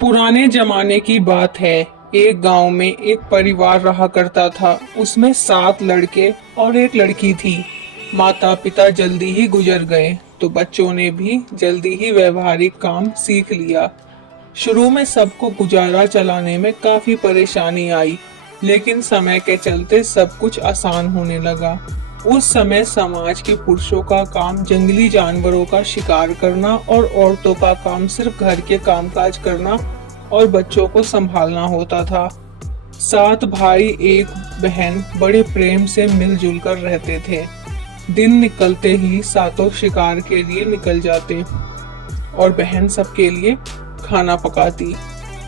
पुराने जमाने की बात है। एक गांव में एक परिवार रहा करता था। उसमें 7 लड़के और एक लड़की थी। माता पिता जल्दी ही गुजर गए तो बच्चों ने भी जल्दी ही व्यवहारिक काम सीख लिया। शुरू में सबको गुजारा चलाने में काफी परेशानी आई, लेकिन समय के चलते सब कुछ आसान होने लगा। उस समय समाज के पुरुषों का काम जंगली जानवरों का शिकार करना और औरतों का काम सिर्फ घर के कामकाज करना और बच्चों को संभालना होता था। 7 भाई एक बहन बड़े प्रेम से मिलजुल कर रहते थे। दिन निकलते ही सातों शिकार के लिए निकल जाते और बहन सबके लिए खाना पकाती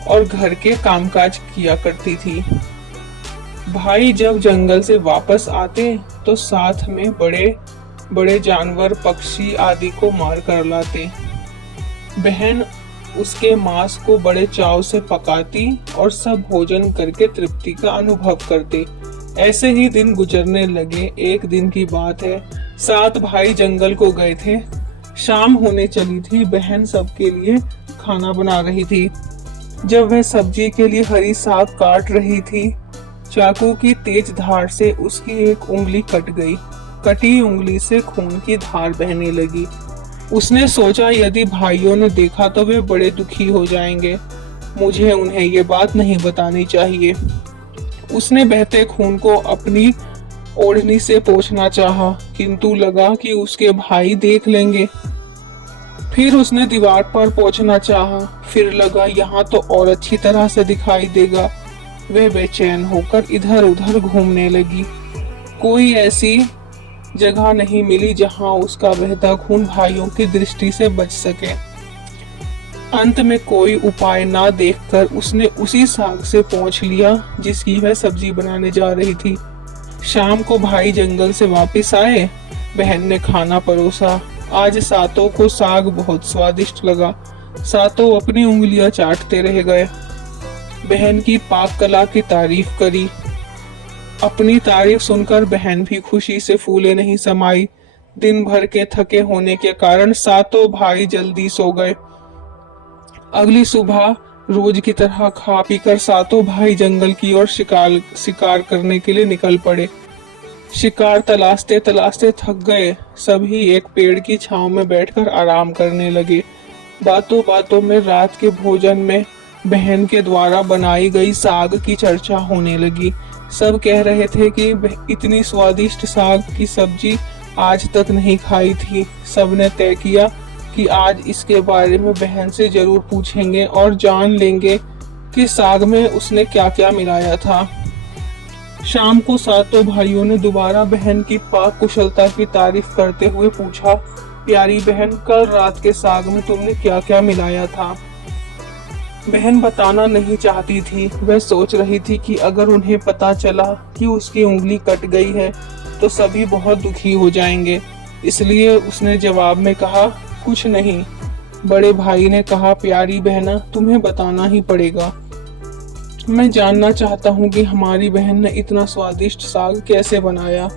और घर के कामकाज किया करती थी। भाई जब जंगल से वापस आते तो साथ में बड़े बड़े जानवर, पक्षी आदि को मार कर लाते। बहन उसके मांस को बड़े चाव से पकाती और सब भोजन करके तृप्ति का अनुभव करते। ऐसे ही दिन गुजरने लगे। एक दिन की बात है, 7 भाई जंगल को गए थे। शाम होने चली थी। बहन सबके लिए खाना बना रही थी। जब वह सब्जी के लिए हरी साग काट रही थी, चाकू की तेज धार से उसकी एक उंगली कट गई। कटी उंगली से खून की धार बहने लगी। उसने सोचा यदि भाइयों ने देखा तो वे बड़े दुखी हो जाएंगे। मुझे उन्हें ये बात नहीं बतानी चाहिए। उसने बहते खून को अपनी ओढ़नी से पोंछना चाहा, किंतु लगा कि उसके भाई देख लेंगे। फिर उसने दीवार पर पोंछना चाहा, फिर लगा यहाँ तो और अच्छी तरह से दिखाई देगा। वह बेचैन होकर इधर उधर घूमने लगी। कोई ऐसी जगह नहीं मिली जहां उसका बहता खून भाइयों की दृष्टि से बच सके। अंत में कोई उपाय ना देखकर उसने उसी साग से पोंछ लिया जिसकी वह सब्जी बनाने जा रही थी। शाम को भाई जंगल से वापस आए। बहन ने खाना परोसा। आज सातों को साग बहुत स्वादिष्ट लगा। सातों अपनी उंगलियां चाटते रह गए। बहन की पाक कला की तारीफ करी। अपनी तारीफ सुनकर बहन भी खुशी से फूले नहीं समाई। दिन भर के थके होने के कारण सातों भाई जल्दी सो गए। अगली सुबह रोज की तरह खा पीकर सातों भाई जंगल की ओर शिकार करने के लिए निकल पड़े। शिकार तलाशते तलाशते थक गए। सभी एक पेड़ की छांव में बैठकर आराम करने लगे। बातों बातों में रात के भोजन में बहन के द्वारा बनाई गई साग की चर्चा होने लगी। सब कह रहे थे कि इतनी स्वादिष्ट साग की सब्जी आज तक नहीं खाई थी। सबने तय किया कि आज इसके बारे में बहन से जरूर पूछेंगे और जान लेंगे कि साग में उसने क्या क्या मिलाया था। शाम को सातों भाइयों ने दोबारा बहन की पाक कुशलता की तारीफ करते हुए पूछा, प्यारी बहन, कल रात के साग में तुमने क्या क्या मिलाया था? बहन बताना नहीं चाहती थी। वह सोच रही थी कि अगर उन्हें पता चला कि उसकी उंगली कट गई है तो सभी बहुत दुखी हो जाएंगे। इसलिए उसने जवाब में कहा, कुछ नहीं। बड़े भाई ने कहा, प्यारी बहना, तुम्हें बताना ही पड़ेगा। मैं जानना चाहता हूँ कि हमारी बहन ने इतना स्वादिष्ट साग कैसे बनाया।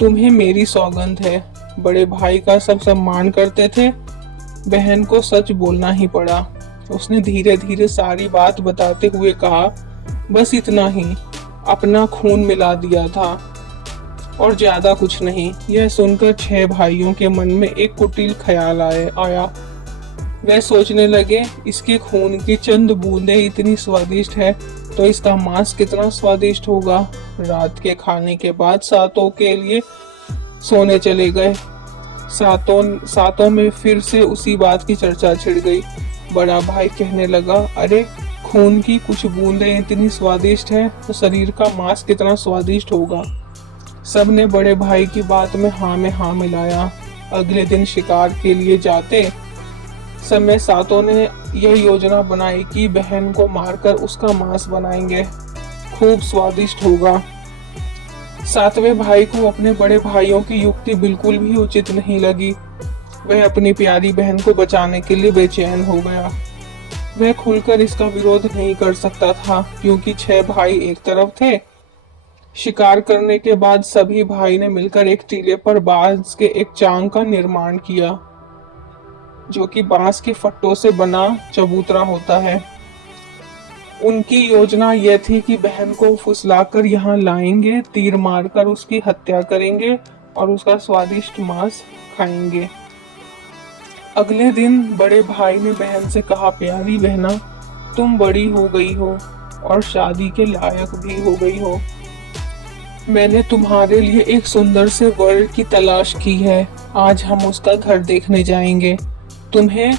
तुम्हें मेरी सौगंध है। बड़े भाई का सब सम्मान करते थे। बहन को सच बोलना ही पड़ा। उसने धीरे धीरे सारी बात बताते हुए कहा, बस इतना ही, अपना खून मिला दिया था और ज्यादा कुछ नहीं। यह सुनकर 6 भाइयों के मन में एक कुटिल ख्याल आया। वह सोचने लगे, इसके खून की चंद बूंदें इतनी स्वादिष्ट है तो इसका मांस कितना स्वादिष्ट होगा। रात के खाने के बाद सातों के लिए सोने चले गए। सातों में फिर से उसी बात की चर्चा छिड़ गई। बड़ा भाई कहने लगा, अरे खून की कुछ बूंदें इतनी स्वादिष्ट है तो शरीर का मांस कितना स्वादिष्ट होगा। सबने बड़े भाई की बात में हाँ मिलाया। अगले दिन शिकार के लिए जाते समय सातों ने यह योजना बनाई कि बहन को मारकर उसका मांस बनाएंगे, खूब स्वादिष्ट होगा। 7वें भाई को अपने बड़े भाइयों की युक्ति बिल्कुल भी उचित नहीं लगी। वह अपनी प्यारी बहन को बचाने के लिए बेचैन हो गया। वह खुलकर इसका विरोध नहीं कर सकता था क्योंकि 6 भाई एक तरफ थे। शिकार करने के बाद सभी भाई ने मिलकर एक टीले पर बांस के एक चांग का निर्माण किया, जो कि बांस के फट्टों से बना चबूतरा होता है। उनकी योजना यह थी कि बहन को फुसलाकर यहाँ लाएंगे, तीर मारकर उसकी हत्या करेंगे और उसका स्वादिष्ट मांस खाएंगे। अगले दिन बड़े भाई ने बहन से कहा, प्यारी बहना, तुम बड़ी हो गई हो और शादी के लायक भी हो गई हो। मैंने तुम्हारे लिए एक सुंदर से वर की तलाश की है। आज हम उसका घर देखने जाएंगे। तुम्हें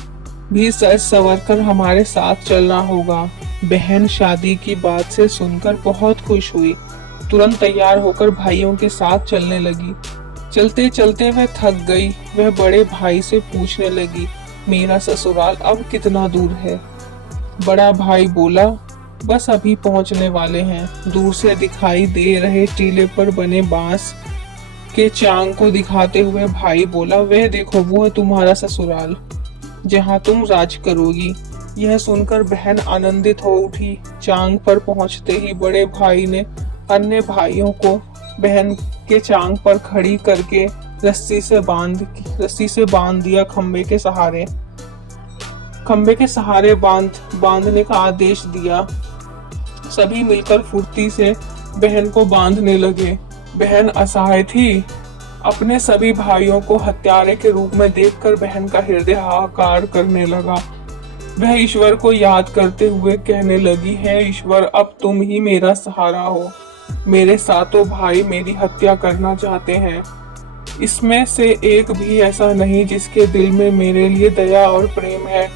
भी सज संवर कर हमारे साथ चलना होगा। बहन शादी की बात से सुनकर बहुत खुश हुई। तुरंत तैयार होकर भाइयों के साथ चलने लगी। चलते चलते वह थक गई। वह बड़े भाई से पूछने लगी, मेरा ससुराल अब कितना दूर है? बड़ा भाई बोला, बस अभी पहुंचने वाले हैं। दूर से दिखाई दे रहे टीले पर बने बांस के चांग को दिखाते हुए भाई बोला, वह देखो, वो है तुम्हारा ससुराल जहां तुम राज करोगी। यह सुनकर बहन आनंदित हो उठी। चांग पर पहुंचते ही बड़े भाई ने अन्य भाइयों को बहन के चांग पर खड़ी करके रस्सी से बांध दिया। खंबे के सहारे बांधने का आदेश दिया। सभी मिलकर फुर्ती से बहन को बांधने लगे। बहन असहाय थी। अपने सभी भाइयों को हत्यारे के रूप में देखकर बहन का हृदय हाहाकार करने लगा। वह ईश्वर को याद करते हुए कहने लगी, है ईश्वर, अब तुम ही मेरा सहारा हो। मेरे सातों भाई मेरी हत्या करना चाहते हैं। इसमें से एक भी ऐसा नहीं जिसके दिल में मेरे लिए दया और प्रेम है।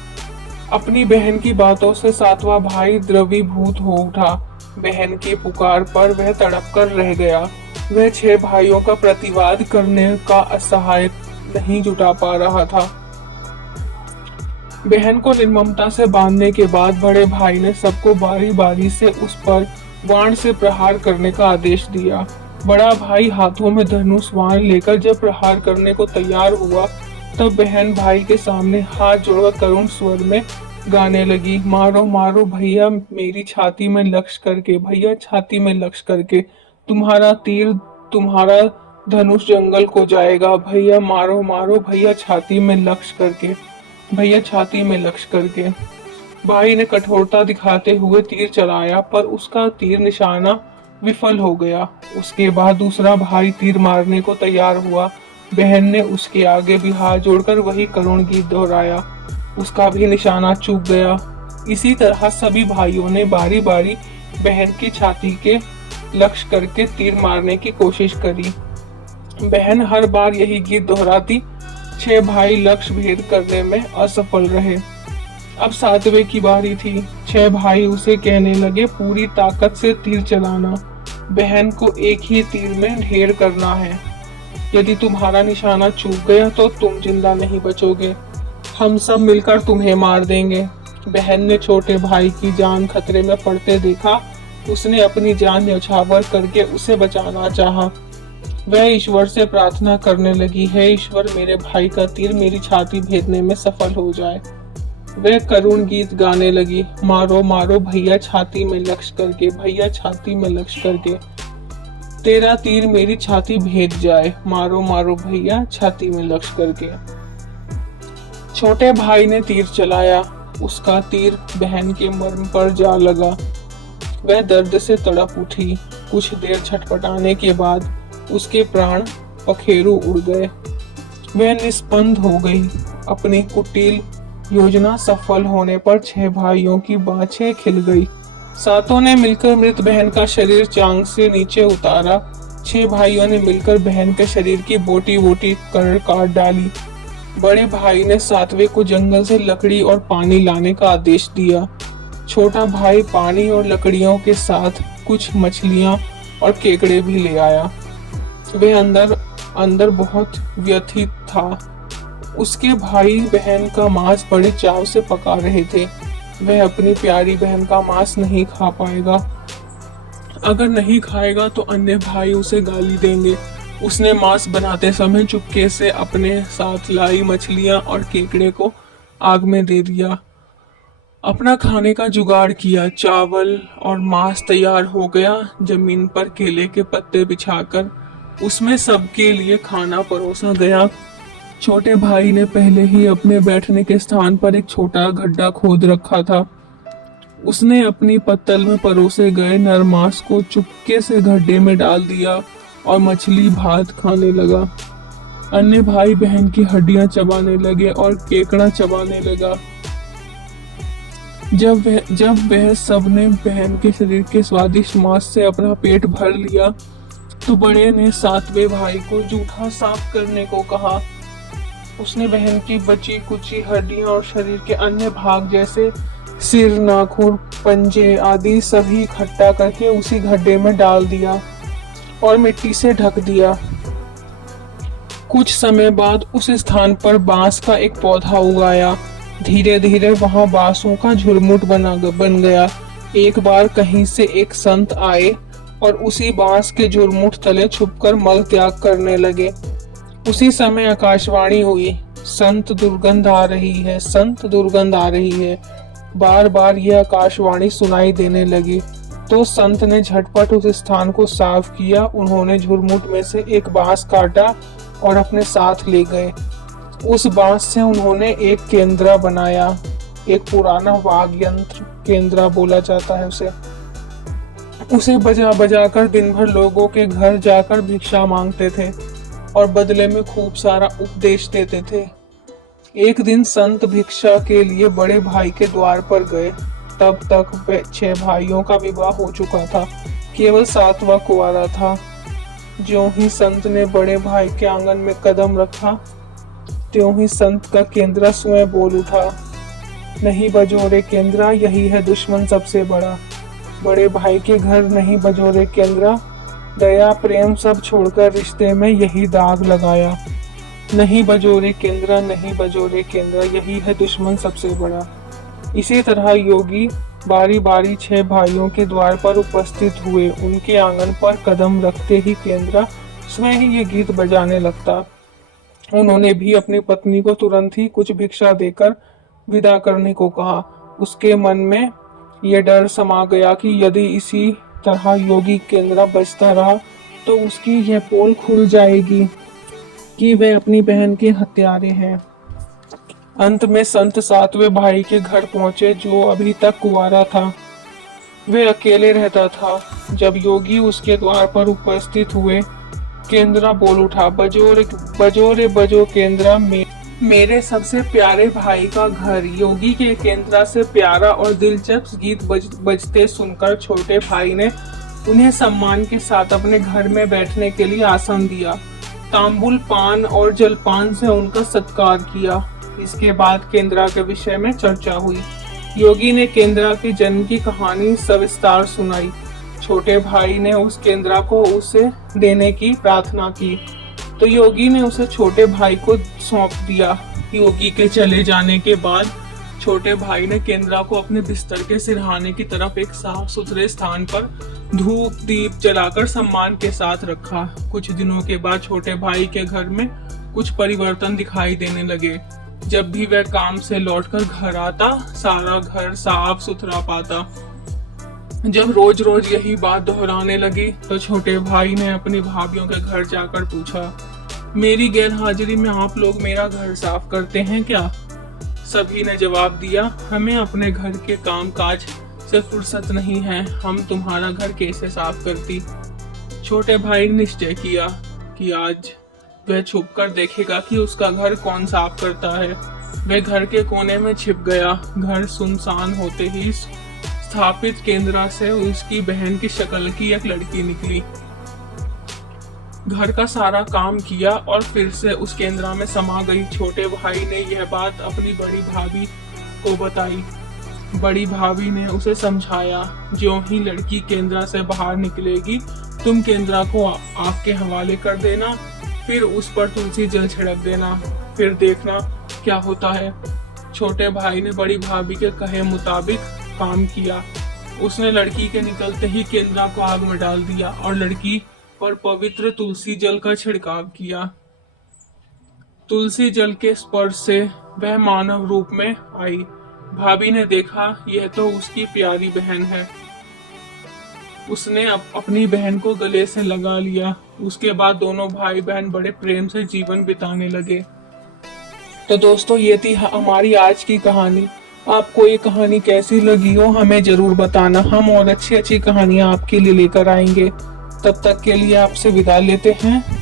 अपनी बहन की बातों से सातवां भाई द्रवीभूत हो उठा। बहन की पुकार पर वह तड़प कर रह गया। वह 6 भाइयों का प्रतिवाद करने का असहाय नहीं जुटा पा रहा था। बहन को निर्ममता से बांधने के बाद बड़े भाई ने सबको बारी बारी से उस पर बाण से प्रहार करने का आदेश दिया। बड़ा भाई हाथों में धनुष बाण लेकर जब प्रहार करने को तैयार हुआ, तब बहन भाई के सामने हाथ जोड़कर करुण स्वर में गाने लगी, मारो मारो भैया मेरी छाती में लक्ष्य करके, भैया छाती में लक्ष्य करके, तुम्हारा तीर तुम्हारा धनुष जंगल को जाएगा। भैया मारो मारो भैया छाती में लक्ष्य करके, भैया छाती में लक्ष्य करके। भाई ने कठोरता दिखाते हुए तीर चलाया, पर उसका तीर निशाना विफल हो गया। उसके बाद दूसरा भाई तीर मारने को तैयार हुआ। बहन ने उसके आगे भी हाथ जोड़कर वही करुण गीत दोहराया। उसका भी निशाना चूक गया। इसी तरह सभी भाइयों ने बारी बारी बहन की छाती के लक्ष्य करके तीर मारने की कोशिश करी। बहन हर बार यही गीत दोहराती। 6 भाई लक्ष्य भेद करने में असफल रहे। अब 7वें की बारी थी। 6 भाई उसे कहने लगे, पूरी ताकत से तीर चलाना। बहन को एक ही तीर में ढेर करना है। यदि तुम्हारा निशाना चूक गया तो तुम जिंदा नहीं बचोगे। हम सब मिलकर तुम्हें मार देंगे। बहन ने छोटे भाई की जान खतरे में पड़ते देखा। उसने अपनी जान न्यौछावर करके उसे बचाना चाहा। वह ईश्वर से प्रार्थना करने लगी, है ईश्वर, मेरे भाई का तीर मेरी छाती भेदने में सफल हो जाए। वह करुण गीत गाने लगी, मारो मारो भैया छाती में लक्ष्य करके, भैया छाती में लक्ष्य करके, तेरा तीर मेरी छाती भेद जाए। मारो मारो भैया छाती में लक्ष्य करके। छोटे भाई ने तीर चलाया। उसका तीर बहन के मर्म पर जा लगा। वह दर्द से तड़प उठी। कुछ देर छटपटाने के बाद उसके प्राण पखेरु उड़ गए। वह निस्पंद हो गई। अपनी कुटिल योजना सफल होने पर 6 भाइयों की बाछें खिल गई। सातों ने मिलकर मृत बहन का शरीर चांग से नीचे उतारा। 6 भाइयों ने मिलकर बहन के शरीर की बोटी बोटी कर काट डाली। बड़े भाई ने 7वें को जंगल से लकड़ी और पानी लाने का आदेश दिया। छोटा भाई पानी और लकड़ियों के साथ कुछ मछलियां और केकड़े भी ले आया। वह अंदर बहुत व्यथित था। उसके भाई बहन का मांस बड़े चाव से पका रहे थे। वह अपनी प्यारी बहन का मांस नहीं खा पाएगा। अगर नहीं खाएगा तो अन्य भाई उसे गाली देंगे। उसने मांस बनाते समय चुपके से अपने साथ लाई मछलियां और केकड़े को आग में दे दिया। अपना खाने का जुगाड़ किया। चावल और मांस तैयार हो गया। जमीन पर केले के पत्ते बिछाकर उसमें सबके लिए खाना परोसा गया। छोटे भाई ने पहले ही अपने बैठने के स्थान पर एक छोटा गड्ढा खोद रखा था। उसने अपनी पत्तल में परोसे गए नरमांस को चुपके से गड्ढे में डाल दिया और मछली भात खाने लगा। अन्य भाई बहन की हड्डियां चबाने लगे और केकड़ा चबाने लगा। जब वह सबने बहन के शरीर के स्वादिष्ट मांस से अपना पेट भर लिया तो बड़े ने सातवें भाई को जूठा साफ करने को कहा। उसने बहन की बची कुची हड्डियां और शरीर के अन्य भाग जैसे सिर, नाखून, पंजे आदि सभी इकट्ठा करके उसी गड्ढे में डाल दिया और मिट्टी से ढक दिया। कुछ समय बाद उस स्थान पर बांस का एक पौधा उगाया। धीरे धीरे वहां बांसों का झुरमुट बन गया। एक बार कहीं से एक संत आए और उसी बांस के झुरमुट तले छुपकर मल त्याग करने लगे। उसी समय आकाशवाणी हुई, संत दुर्गंध आ रही है, संत दुर्गंध आ रही है। बार बार यह आकाशवाणी सुनाई देने लगी तो संत ने झटपट उस स्थान को साफ किया। उन्होंने झुरमुट में से एक बांस काटा और अपने साथ ले गए। उस बांस से उन्होंने एक केंद्रा बनाया। एक पुराना वाद्य यंत्र केंद्रा बोला जाता है उसे बजा बजा कर दिन भर लोगों के घर जाकर भिक्षा मांगते थे और बदले में खूब सारा उपदेश देते थे। एक दिन संत भिक्षा के लिए बड़े भाई के द्वार पर गए। तब तक 6 भाइयों का विवाह हो चुका था, केवल 7वां कुंवारा था। ज्यों ही संत ने बड़े भाई के आंगन में कदम रखा त्यों ही संत का केंद्रा स्वयं बोल उठा, नहीं बजोरे केंद्रा, यही है दुश्मन सबसे बड़ा। बड़े भाई के घर नहीं बजोरे केंद्रा, दया प्रेम सब छोड़कर रिश्ते में यही दाग लगाया। नहीं बजोरे केंद्रा, नहीं बजोरे केंद्रा, यही है दुश्मन सबसे बड़ा। इसी तरह योगी बारी बारी 6 भाइयों के द्वार पर उपस्थित हुए। उनके आंगन पर कदम रखते ही केंद्रा स्वयं ही ये गीत बजाने लगता। उन्होंने भी अपनी पत्नी को तुरंत ही कुछ भिक्षा देकर विदा करने को कहा। उसके मन में यह डर समा गया कि यदि इसी तरह योगी केंद्रा बजता रहा तो उसकी यह पोल खुल जाएगी कि वह अपनी बहन के हत्यारे हैं। अंत में संत 7वें भाई के घर पहुंचे जो अभी तक कुंवारा था। वह अकेले रहता था। जब योगी उसके द्वार पर उपस्थित हुए, केंद्रा बोल उठा, बजो रे बजो केंद्रा, मेरे सबसे प्यारे भाई का घर। योगी के केंद्रा से प्यारा और दिलचस्प गीत बजते सुनकर छोटे भाई ने उन्हें सम्मान के साथ अपने घर में बैठने के लिए आसन दिया। तांबुल, पान और जलपान से उनका सत्कार किया। इसके बाद केंद्रा के विषय में चर्चा हुई। योगी ने केंद्रा के जन्म की कहानी सविस्तार सुनाई। छोटे भाई ने उस केंद्रा को उसे देने की प्रार्थना की तो योगी ने उसे छोटे भाई को सौंप दिया। योगी के चले जाने के बाद छोटे भाई ने केंद्रा को अपने बिस्तर के सिरहाने की तरफ एक साफ सुथरे स्थान पर धूप दीप जलाकर सम्मान के साथ रखा। कुछ दिनों के बाद छोटे भाई के घर में कुछ परिवर्तन दिखाई देने लगे। जब भी वह काम से लौटकर घर आता, सारा घर साफ सुथरा पाता। जब रोज रोज यही बात दोहराने लगी तो छोटे भाई ने अपनी भाभीियों के घर जाकर पूछा, मेरी गैर हाजिरी में आप लोग मेरा घर साफ करते हैं क्या? सभी ने जवाब दिया, हमें अपने घर के काम काज से फुर्सत नहीं है, हम तुम्हारा घर कैसे साफ करती। छोटे भाई ने निश्चय किया कि आज वह छुपकर देखेगा कि उसका घर कौन साफ करता है। वह घर के कोने में छिप गया। घर सुनसान होते ही स्थापित केंद्रा से उसकी बहन की शक्ल की एक लड़की निकली। घर का सारा काम किया और फिर से उस केंद्रा में समा गई। छोटे भाई ने यह बात अपनी बड़ी भाभी को बताई। बड़ी भाभी ने उसे समझाया, ज्यों ही लड़की केंद्रा से बाहर निकलेगी तुम केंद्रा को आग के हवाले कर देना, फिर उस पर तुलसी जल छिड़क देना, फिर देखना क्या होता है। छोटे भाई ने बड़ी भाभी के कहे मुताबिक काम किया। उसने लड़की के निकलते ही केंद्रा को आग में डाल दिया और लड़की पर पवित्र तुलसी जल का छिड़काव किया। तुलसी जल के स्पर्श से वह मानव रूप में आई। भाभी ने देखा यह तो उसकी प्यारी बहन है। उसने अपनी बहन को गले से लगा लिया। उसके बाद दोनों भाई बहन बड़े प्रेम से जीवन बिताने लगे। तो दोस्तों, ये थी हमारी आज की कहानी। आपको ये कहानी कैसी लगी हो हमें जरूर बताना। हम और अच्छी अच्छी कहानियां आपके लिए लेकर आएंगे। तब तक के लिए आपसे विदा लेते हैं।